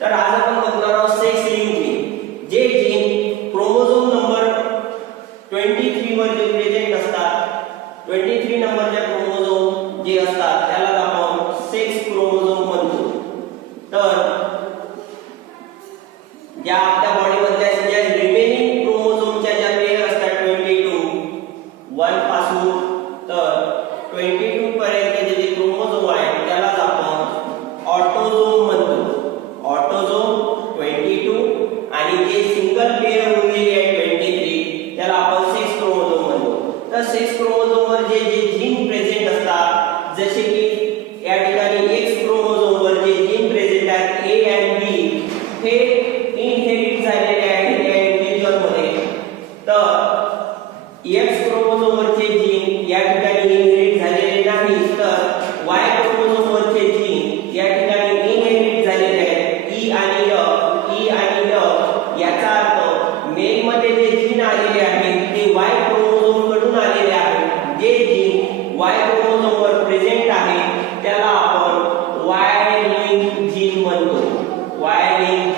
तर आज आपण बघणार आहोत सेक्स लिंक जीन. जे जीन क्रोमोझोम नंबर 23 वर जे प्रेझेंट असतात, 23 नंबरच्या क्रोमोझोम जे असतात त्याला आपण सेक्स क्रोमोझोम म्हणतो. तर ज्या आपल्या बॉडी मधल्या ज्या रिमेनिंग क्रोमोझोमच्या ज्या पेअर असतात 22 1 पासून तर 22 पर्यंत जे क्रोमोझोम आहेत त्याला आपण ऑटोझोम म्हणतो. ऑटोझोम 22 आणि जे सिंगल पेअर उरलेली आहे 23 त्याला आपण सेक्स क्रोमोझोम म्हणतो. तर सेक्स क्रोमोझोम वर जे जे जीन प्रेझेंट असतात, जसे की या ठिकाणी एक्स क्रोमोझोम वर जे जीन प्रेझेंट आहेत ए आणि बी हे इनहेरिट झालेले आहेत या इंडिव्हिज्युअल मध्ये. तर एक्स क्रोमोझोम वरचे जीन या ठिकाणी इनहेरिट झालेले नाही, तर वाय क्रोमोझोम वरचे जीन या ठिकाणी इनहेरिट झालेले आहेत ई आणि य. याचा अर्थ मेल मध्ये जे जीन आलेले आहेत ते वाय क्रोमोझोम कडून आलेले आहेत. जे जीन वाय क्रोमोझोम वर प्रेझेंट आहे त्याला आपण वाय लिंक जीन म्हणतो. Y link